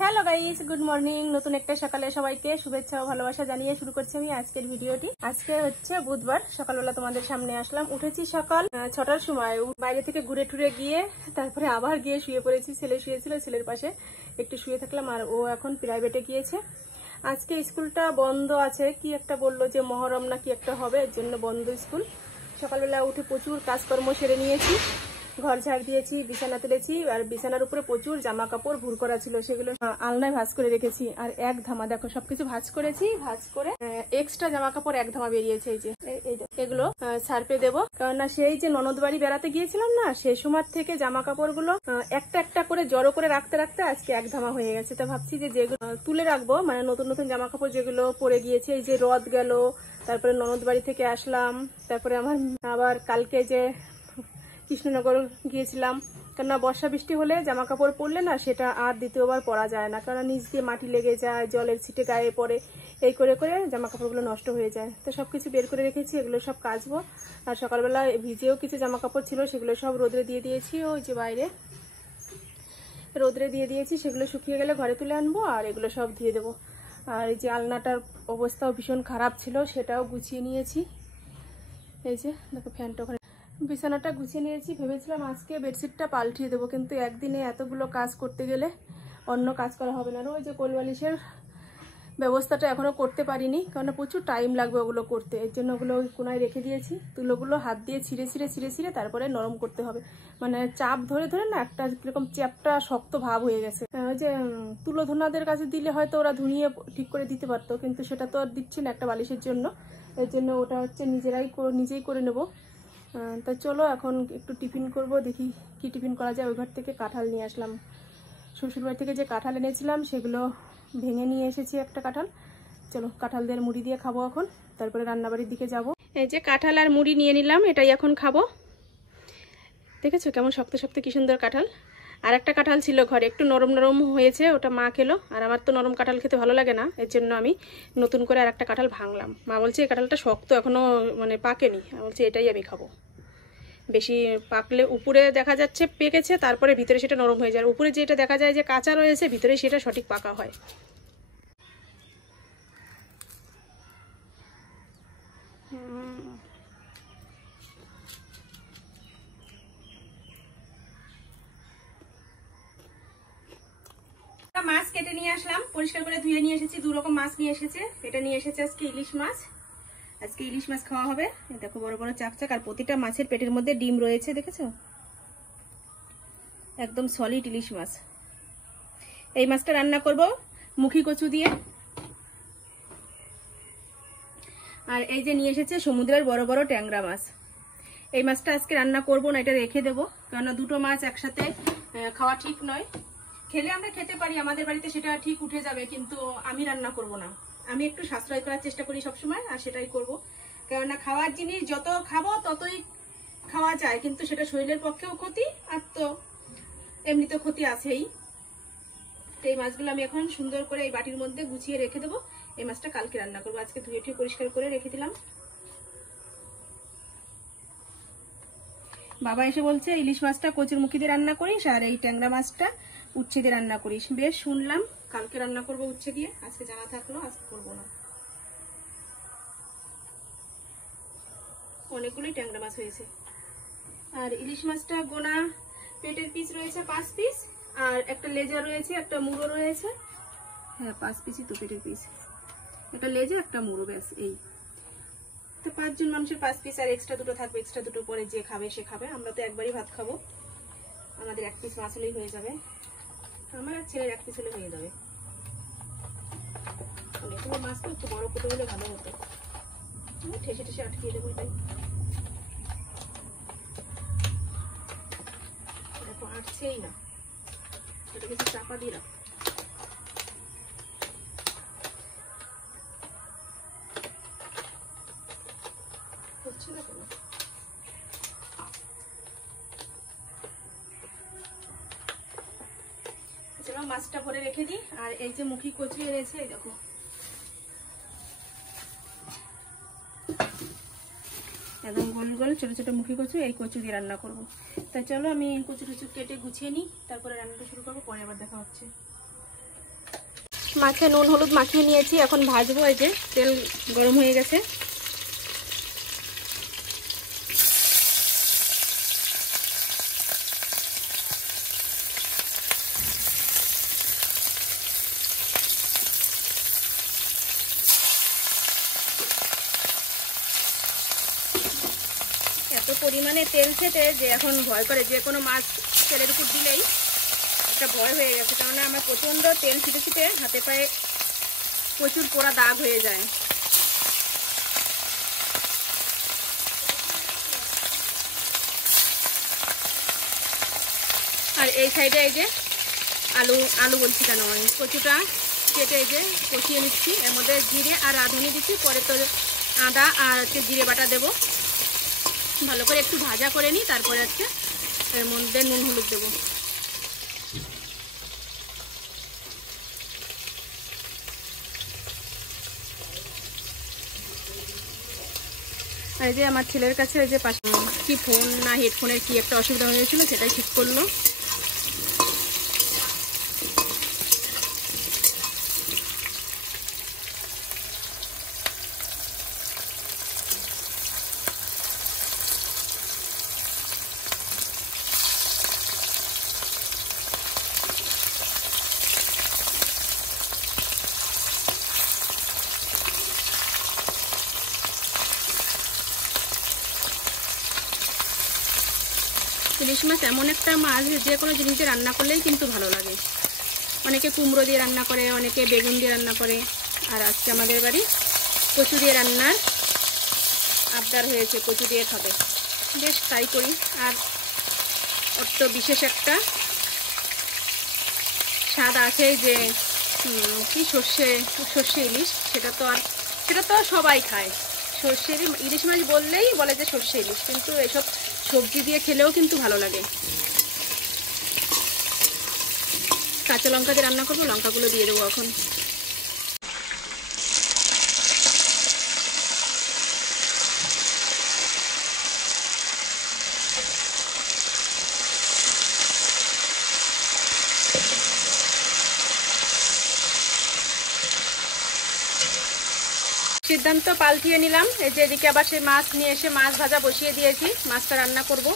Hello guys, good morning. নতুন একটা সকালে সবাইকে শুভেচ্ছা ও ভালোবাসা জানিয়ে শুরু করছি আমি আজকের ভিডিওটি। আজকে হচ্ছে বুধবার, সকালবেলা তোমাদের সামনে আসলাম। উঠেছি সকাল 6টার সময়, বাইরে থেকে ঘুরে টুরে গিয়ে তারপরে আবার গিয়ে শুয়ে পড়েছি। ছেলে শুয়েছিল, ছেলের পাশে একটু শুয়ে থাকলাম। আর ও এখন প্রাইভেটে গিয়েছে। আজকে স্কুলটা বন্ধ আছে, কি একটা বললো যে মহরম না কি একটা হবে, এর জন্য বন্ধ স্কুল। সকালবেলা উঠে প্রচুর কাজকর্ম সেরে নিয়েছি, ঘর ঝাড় দিয়েছি, বিছানা তুলেছি। আর বিছানার উপরে প্রচুর জামা কাপড় ভুর করা ছিল, সেগুলো আলনায় ভাঁজ করে রেখেছি। আর এক ধামা দেখো সবকিছু ভাঁজ করেছি, ভাঁজ করে এক্সট্রা জামা কাপড় এক ধামা বেরিয়েছে। এই যে এগুলো ছাড়পে দেবো, কারণ সেই যে ননদ বাড়ি বেড়াতে গিয়েছিলাম না, সেই সময় থেকে জামা কাপড় গুলো একটা একটা করে জড়ো করে রাখতে রাখতে আজকে এক ধামা হয়ে গেছে। তা ভাবছি যে যেগুলো তুলে রাখবো, মানে নতুন নতুন জামা কাপড় যেগুলো পরে গিয়েছে। এই যে রদ গেল, তারপরে ননদ বাড়ি থেকে আসলাম, তারপরে আমার আবার কালকে যে কৃষ্ণনগর গিয়েছিলাম। কেননা বর্ষা বৃষ্টি হলে জামা কাপড় পরলে না সেটা আর দ্বিতীয়বার পরা যায় না, কারণ নিচ দিয়ে মাটি লেগে যায়, জলের ছিটে গায়ে পড়ে, এই করে করে জামা কাপড়গুলো নষ্ট হয়ে যায়। তো সবকিছু বের করে রেখেছি, এগুলো সব কাচবো। আর সকালবেলা ভিজেও কিছু জামা কাপড় ছিল, সেগুলো সব রোদরে দিয়ে দিয়েছি। ওই যে বাইরে রোদরে দিয়ে দিয়েছি, সেগুলো শুকিয়ে গেলে ঘরে তুলে আনবো আর এগুলো সব ধুয়ে দেবো। আর এই যে আলনাটার অবস্থাও ভীষণ খারাপ ছিল, সেটাও গুছিয়ে নিয়েছি। এই যে দেখো ফ্যানটা ওখানে, বিছানাটা গুছিয়ে নিয়েছি। ভেবেছিলাম আজকে বেডশিটটা পাল্টিয়ে দেবো, কিন্তু একদিনে এতগুলো কাজ করতে গেলে অন্য কাজ করা হবে না। আর ওই যে কোলবালিশের ব্যবস্থাটা এখনও করতে পারিনি, কারণ প্রচুর টাইম লাগবে ওগুলো করতে। এর জন্য ওগুলো ওই কোনায় রেখে দিয়েছি। তুলোগুলো হাত দিয়ে ছিঁড়ে ছিঁড়ে ছিঁড়ে ছিঁড়ে তারপরে নরম করতে হবে, মানে চাপ ধরে ধরে না একটা কিরকম চ্যাপটা শক্ত ভাব হয়ে গেছে। ওই যে তুলো ধুনাদের কাছে দিলে হয়তো ওরা ধুনিয়ে ঠিক করে দিতে পারতো, কিন্তু সেটা তো আর দিচ্ছি না একটা বালিশের জন্য। এর জন্য ওটা হচ্ছে নিজেই করে নেবো। তা চলো এখন একটু টিফিন করব, দেখি কি টিফিন করা যায়। ওই ঘর থেকে কাঁঠাল নিয়ে আসলাম, শ্বশুরবাড়ি থেকে যে কাঁঠাল এনেছিলাম সেগুলো ভেঙে নিয়ে এসেছি একটা কাঁঠাল। চলো কাঁঠাল দিয়ে মুড়ি দিয়ে খাবো এখন, তারপরে রান্নাবাড়ির দিকে যাব। এই যে কাঁঠাল আর মুড়ি নিয়ে নিলাম, এটাই এখন খাবো। দেখেছো কেমন শক্ত শক্ত কি সুন্দর কাঁঠাল। আর একটা কাঁঠাল ছিল ঘরে, একটু নরম নরম হয়েছে, ওটা মা খেলো। আর আমার তো নরম কাঁঠাল খেতে ভালো লাগে না, এর জন্য আমি নতুন করে আর একটা কাঁঠাল ভাঙলাম। মা বলছে এই কাঁঠালটা শক্ত, এখনো মানে পাকেনি। আমি বলছি এটাই আমি খাবো। বেশি পাকলে উপরে দেখা যাচ্ছে পেকেছে, তারপরে ভিতরে সেটা নরম হয়ে যায়। উপরে যেটা দেখা যায় যে কাঁচা রয়েছে, ভিতরে সেটা সঠিক পাকা হয়। মাছ কেটে নিয়ে আসলাম, পরিষ্কার করে ধুয়ে নিয়ে এসেছি। দু রকম মাছ নিয়ে এসেছে। এটা নিয়ে এসেছে আজকে ইলিশ মাছ। আজকে ইলিশ মাছ খাওয়া হবে। দেখো বড় বড় চাকচাক, আর প্রতিটা মাছের পেটের মধ্যে ডিম রয়েছে, দেখেছো? একদম সলিড ইলিশ মাছ। এই মাছটা রান্না করব মুখী কচু দিয়ে। আর এই যে নিয়ে এসেছে সমুদ্রের বড় বড় ট্যাংরা মাছ। এই মাছটা আজকে রান্না করব না, এটা রেখে দেবো, কেননা দুটো মাছ একসাথে খাওয়া ঠিক নয়। খেলে আমরা খেতে পারি, আমাদের বাড়িতে সেটা ঠিক উঠে যাবে, কিন্তু আমি রান্না করব না। আমি একটু সাশ্রয় করার চেষ্টা করি সবসময়, আর সেটাই করব। কেননা খাওয়ার জিনিস যত খাবো ততই খাওয়া যায়, কিন্তু সেটা শরীরের পক্ষেও ক্ষতি, আর তো এমনিতে ক্ষতি আছেই। এই মাছগুলো আমি এখন সুন্দর করে এই বাটির মধ্যে গুছিয়ে রেখে দেবো। এই মাছটা কালকে রান্না করবো, আজকে ধুয়ে টুয়ে পরিষ্কার করে রেখে দিলাম। বাবা এসে বলছে ইলিশ মাছটা কচুর মুখি দিয়ে রান্না করিস, আর এই ট্যাংরা মাছটা উচ্ছে দিয়ে রান্না করিস। বেশ শুনলাম, কালকে রান্না করবো উচ্ছে দিয়ে, আজকে জানা থাকলো, আজকে করবো না। অনেকগুলোই ট্যাংরা মাছ হয়েছে। আর ইলিশ মাছটা গোনা পেটের পিস রয়েছে 5 পিস, আর একটা লেজা রয়েছে, একটা মুড়ো রয়েছে। হ্যাঁ 5 পিসই তো পেটের পিস, একটা লেজা একটা মুড়ো, ব্যাস এই তো 5 জন মানুষের 5 পিস। আর এক্সট্রা দুটো থাকবে, এক্সট্রা দুটো পরে যে খাবে সে খাবে। আমরা তো একবারই ভাত খাবো, আমাদের 1 পিস মাছ হলেই হয়ে যাবে। আমার আর ছেলের 1 পিস হলে হয়ে যাবে। অনেকগুলো মাছ তো একটু বড় করে হলে ভালো হতো, ঠেসে ঠেসে আটকিয়ে দেবো। এটাই দেখো আটছেই না, এটা কিছু চাপা দিয়ে রাখ। হচ্ছে না কেন? চলো মাছটা ভরে রেখে দিই। আর এই যে মুখী কচু এনেছে, এই দেখো একদম গোল গোল ছোট ছোট মুখী কচু, এই কচু দিয়ে রান্না করবো। তাই চলো আমি কচু টচু কেটে গুছিয়ে নিই, তারপরে রান্নাটা শুরু করবো, পরে আবার দেখা হচ্ছে। মাছে নুন হলুদ মাখিয়ে নিয়েছি, এখন ভাজবো। এই যে তেল গরম হয়ে গেছে। এত পরিমাণে তেল ছেটে যে এখন ভয় করে, যে কোনো মাছ তেলের উপর দিলেই একটা ভয় হয়ে গেছে। কারণ আমার প্রচণ্ড তেল ছিটে ছিটে হাতে পায়ে প্রচুর পোড়া দাগ হয়ে যায়। আর এই সাইডে এই যে আলু বলছি কেন, কচুটা কেটে এই যে কষিয়ে নিচ্ছি। এর মধ্যে জিরে আর রাঁধুনি দিচ্ছি, পরে তো আদা আর হচ্ছে জিরে বাটা দেবো। ভালো করে একটু ভাজা করে নিই, তারপরে হচ্ছে এর মধ্যে নুন হলুদ দেবো। এই যে আমার ছেলের কাছে ওই যে পাশে কি ফোন না হেডফোনের কি একটা অসুবিধা হয়েছিল, সেটাই ঠিক করলো। ইলিশ মাছ এমন একটা মাছ, যে কোনো জিনিস দিয়ে রান্না করলেই কিন্তু ভালো লাগে। অনেকে কুমড়ো দিয়ে রান্না করে, অনেকে বেগুন দিয়ে রান্না করে, আর আজকে আমাদের বাড়ি কচু দিয়ে রান্নার আবদার হয়েছে, কচু দিয়ে খাবে। বেশ তাই করি। আর ওর তো বিশেষ একটা স্বাদ আছে যে কি সর্ষে ইলিশ, সেটা তো সবাই খায়। সর্ষের ইলিশ মাছ বললেই বলে যে সর্ষে ইলিশ, কিন্তু এসব সবজি দিয়ে খেলেও কিন্তু ভালো লাগে। কাঁচা লঙ্কা দিয়ে রান্না করবো, লঙ্কাগুলো দিয়ে দেবো এখন। সিদ্ধান্ত পাল্টিয়ে নিলাম। এই যে এদিকে আবার সেই মাছ নিয়ে এসে মাছ ভাজা বসিয়ে দিয়েছি, মাছটা রান্না করব।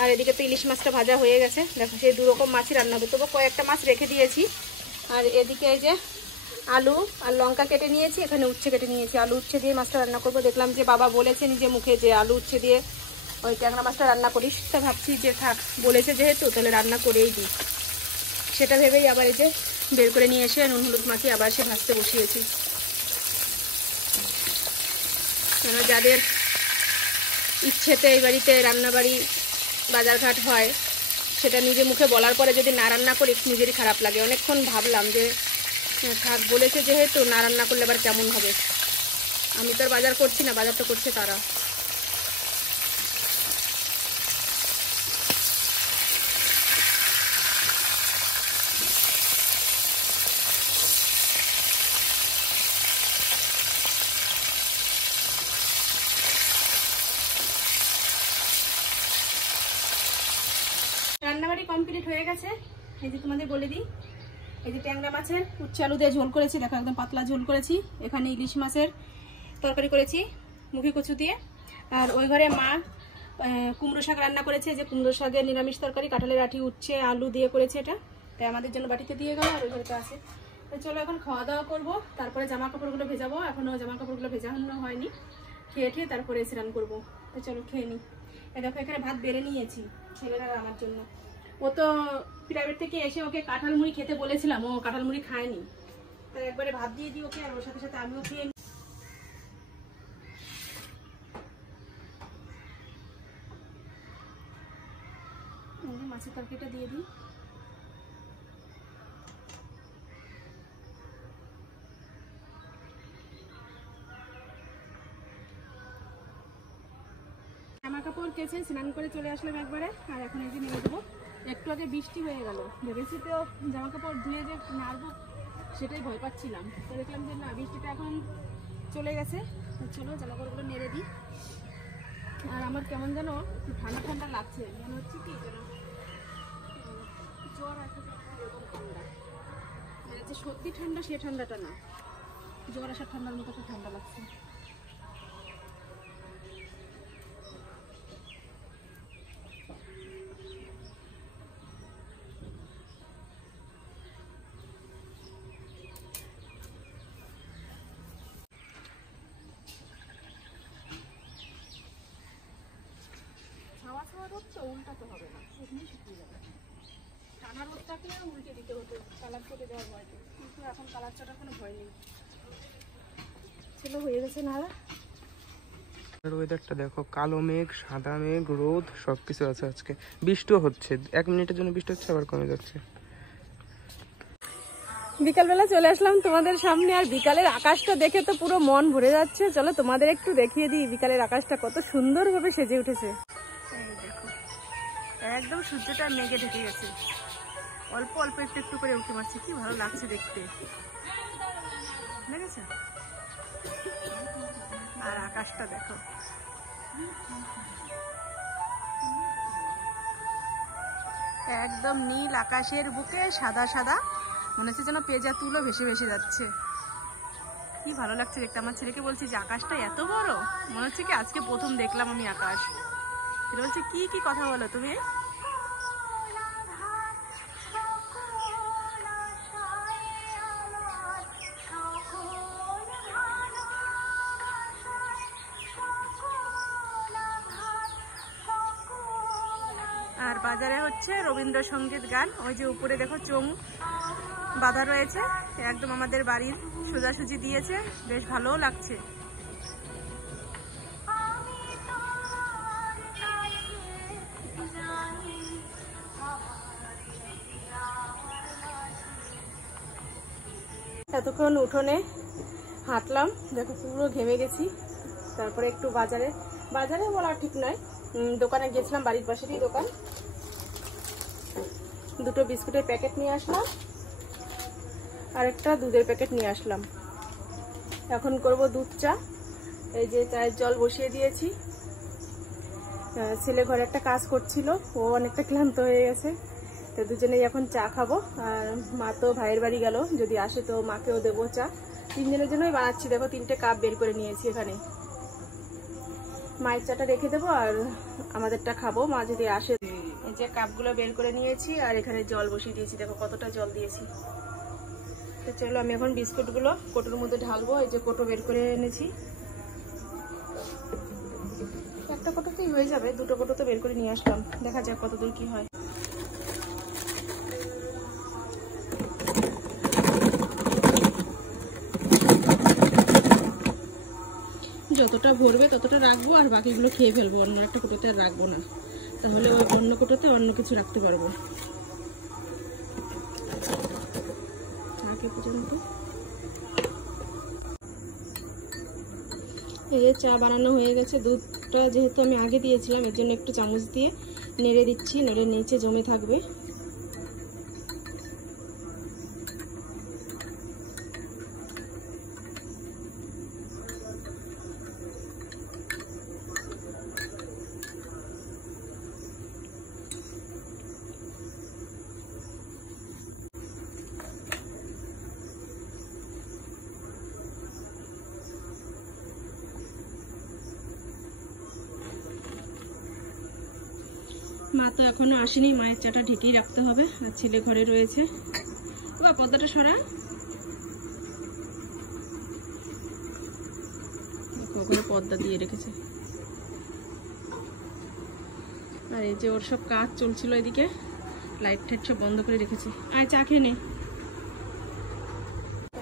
আর এদিকে তো ইলিশ মাছটা ভাজা হয়ে গেছে। দেখো সেই দুরকম মাছই রান্না হবে, তবু কয়েকটা মাছ রেখে দিয়েছি। আর এদিকে এই যে আলু আর লঙ্কা কেটে নিয়েছি, এখানে উচ্ছে কেটে নিয়েছি। আলু উচ্ছে দিয়ে মাছটা রান্না করব। দেখলাম যে বাবা বলেছে নিজে মুখে যে আলু উচ্ছে দিয়ে ওই ট্যাংরা মাছটা রান্না করিস, তা ভাবছি যে থাক, বলেছে যেহেতু তাহলে রান্না করেই দিই। সেটা ভেবেই আবার এই যে বের করে নিয়ে এসে নুন হলুদ মাখিয়ে আবার সে ভাজতে বসিয়েছি। যাদের ইচ্ছেতে এই বাড়িতে রান্নাবাড়ি বাজারঘাট হয়, সেটা নিজে মুখে বলার পরে যদি না রান্না করি নিজেরই খারাপ লাগে। অনেকক্ষণ ভাবলাম যে থাক, বলেছে যেহেতু না রান্না করলে আবার কেমন হবে। আমি তো আর বাজার করছি না, বাজার তো করছে তারা। রান্নাবাড়ি কমপ্লিট হয়ে গেছে। এই যে তোমাদের বলে দিই, এই যে ট্যাংরা মাছের উচ্ছে আলু দিয়ে ঝোল করেছি, দেখো একদম পাতলা ঝোল করেছি। এখানে ইলিশ মাছের তরকারি করেছি মুখি কচু দিয়ে। আর ওই ঘরে মা কুমড়ো শাক রান্না করেছে, যে কুমড়ো শাকের নিরামিষ তরকারি, কাঁঠালের আঁটি উচ্ছে আলু দিয়ে করেছে এটা, তাই আমাদের জন্য বাটিতে দিয়ে গেল। আর ওই ঘরে তো আছে। তো চলো এখন খাওয়া দাওয়া করবো, তারপরে জামা কাপড়গুলো ভেজাবো। এখনও জামা কাপড়গুলো ভেজানো হয়নি, খেয়ে তারপরে স্নান করবো। তো চলো খেয়ে নিই। এই দেখো এখানে ভাত বেড়ে নিয়েছি ছেলেরা আমার জন্য। ও তো প্রাইভেট থেকে এসে ওকে কাঁঠাল মুড়ি খেতে বলেছিলাম, ও কাঁঠাল মুড়ি খায়নি, তাই একবারে ভাত দিয়ে দিই ওকে, আর ওর সাথে সাথে আমিও খেয়ে নিই। মাছের তরকারিটা দিয়ে দিই। জামা কাপড় কেচে স্নান করে চলে আসলাম একবারে, আর এখন এই যে নেমে দেবো। একটু আগে বৃষ্টি হয়ে গেল, ভেবেছি তো জামা কাপড় ধুয়ে যে নাড়বো, সেটাই ভয় পাচ্ছিলাম। তো দেখলাম যে না, বৃষ্টিটা এখন চলে গেছে। চলো জামা কাপড়গুলো নেড়ে দিই। আর আমার কেমন যেন ঠান্ডা ঠান্ডা লাগছে, মনে হচ্ছে কি যেন জ্বর আছে, এরকম ঠান্ডা। যে সত্যি ঠান্ডা সে ঠান্ডাটা না, জ্বর আসার ঠান্ডার মতো খুব ঠান্ডা লাগছে। ছাওয়া ছাওয়া রোদ তো উল্টাতে হবে না, এমনি শুকিয়ে যাবে। টানা রোদটাকে উল্টে দিতে হতো কালার চটে দেওয়ার ভয়তে, কিন্তু এখন কালার চটার কোনো ভয় নেই। চলো হয়ে গেছে নাড়া। ওয়েদারটা দেখো, কালো মেঘ, সাদা মেঘ, রোদ সবকিছু আছে। আজকে বৃষ্টিও হচ্ছে, 1 মিনিটের জন্য বৃষ্টি হচ্ছে আবার কমে যাচ্ছে। বিকালবেলা চলে আসলাম তোমাদের সামনে, আর বিকালের আকাশটা দেখে তো পুরো মন ভরে যাচ্ছে। চলো তোমাদের একটু দেখিয়ে দিই বিকালের আকাশটা কত সুন্দরভাবে সেজে উঠেছে। এই দেখো, একদম সূর্যটা মেঘে ঢেকে গেছে, অল্প অল্প একটু একটু করে উঠে মারছে, কি ভালো লাগছে দেখতে, দেখেছো? আর আকাশটা দেখো, একদম নীল আকাশের বুকে সাদা সাদা, মনে হচ্ছে যেন পেঁজা তুলো ভেসে ভেসে যাচ্ছে। কি ভালো লাগছে দেখতে। আমার ছেলেকে বলছি যে আকাশটা এত বড়, মনে হচ্ছে কি আজকে প্রথম দেখলাম আমি আকাশ। ছেলে বলছে কি কি কথা বলো তুমি? আর বাজারে হচ্ছে রবীন্দ্রসঙ্গীত গান, ওই যে উপরে দেখো চোং বাঁধা রয়েছে, একদম আমাদের বাড়ির সোজাসুজি দিয়েছে, বেশ ভালোও লাগছে। এতক্ষণ উঠোনে হাঁটলাম, দেখো পুরো ঘেমে গেছি। তারপরে একটু বাজারে বলা ঠিক নয়, দোকানে গেছিলাম, বাড়ির পাশেরই দোকান। 2টো বিস্কুটের প্যাকেট নিয়ে আসলাম, আর একটা দুধের প্যাকেট নিয়ে আসলাম। এখন করব দুধ চা। এই যে চায়ের জল বসিয়ে দিয়েছি। ছেলে ঘরে একটা কাজ করছিল, ও অনেকটা ক্লান্ত হয়ে গেছে, তো দুজনেই এখন চা খাবো। আর মা তো ভাইয়ের বাড়ি গেল, যদি আসে তো মাকেও দেবো চা। 3 জনের জন্যই বানাচ্ছি। দেখো 3টে কাপ বের করে নিয়েছি এখানে। মায়ের চাটা রেখে দেবো আর আমাদেরটা খাবো, মা যদি আসে। এই যে কাপগুলো বের করে নিয়েছি, আর এখানে জল বসিয়ে দিয়েছি, দেখো কতটা জল দিয়েছি। তো চলো আমি এখন বিস্কুটগুলো কোটোর মধ্যে ঢালবো। এই যে কোটো বের করে এনেছি, একটা কোটোতেই হয়ে যাবে, 2টো কোটো তো বের করে নিয়ে আসলাম, দেখা যাক কতদূর কি হয়। যতটা ভরবে ততটা রাখবো, আর বাকিগুলো খেয়ে ফেলবো, অন্য একটা কোটোতে আর রাখবো না, তাহলে ওই অন্য কোটোতে অন্য কিছু রাখতে পারবো। আগে পর্যন্ত এই যে চা বানানো হয়ে গেছে। দুধটা যেহেতু আমি আগে দিয়েছিলাম, এর জন্য একটু চামচ দিয়ে নেড়ে দিচ্ছি, নেড়ে নিচে জমে থাকবে। মা তো এখনো আসেনি, মায়ের চাটা ঢেকেই রাখতে হবে, আর ছেলে ঘরে রয়েছে। বা পর্দাটা সরা, ওখানে পর্দা দিয়ে রেখেছে। আর এই যে ওর সব কাজ চলছিল, এদিকে লাইট টাইট সব বন্ধ করে রেখেছি। আয় চা খেয়ে নে।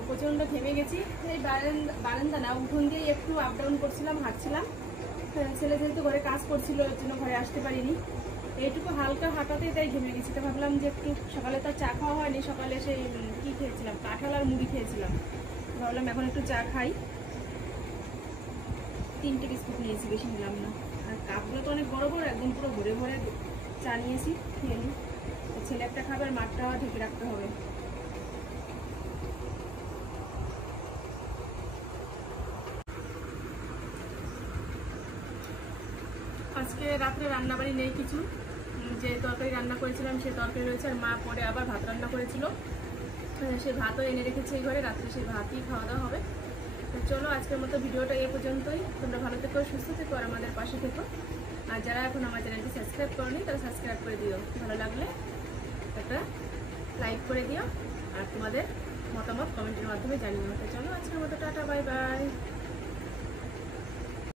প্রচন্ড ঘেমে গেছি। এই বারান্দা না, উঠোন দিয়ে একটু আপ ডাউন করছিলাম, হাঁটছিলাম। ছেলে যেহেতু ঘরে কাজ করছিল, এর জন্য ঘরে আসতে পারিনি। এইটুকু হালকা হাঁটাতেই তাই ঘেমে গেছি। তো ভাবলাম যে একটু সকালে তো চা খাওয়া হয়নি, সকালে সেই কি খেয়েছিলাম, কাঁঠাল আর মুড়ি খেয়েছিলাম। ভাবলাম এখন একটু চা খাই। 3টে বিস্কুট নিয়েছি, বেশি নিলাম না। আর কাপগুলো তো অনেক বড় বড়, একদম পুরো ভরে ভরে চা নিয়েছি, খেয়ে নিই। ছেলে একটা খাবে, আর মাঠটা ঢেকে রাখতে হবে। আজকে রাত্রে রান্নাবাড়ি নেই কিছু, যে তরকারি রান্না করেছিলাম সে তরকারি রয়েছে, আর মা পরে আবার ভাত রান্না করেছিল। সেই ভাতও এনে রেখেছি এই ঘরে, রাত্রে সেই ভাতই খাওয়া দাওয়া হবে। তো চলো আজকের মতো ভিডিওটা এই পর্যন্তই। তোমরা ভালো থেকো, সুস্থ থেকো আর আমাদের পাশে থেকো। আর যারা এখন আমার চ্যানেলটি সাবস্ক্রাইব করনি তারা সাবস্ক্রাইব করে দিও, ভালো লাগলে একটা লাইক করে দিও আর তোমাদের মতামত কমেন্টের মাধ্যমে জানিও। তো চলো আজকের মতো টাটা, বাই বাই।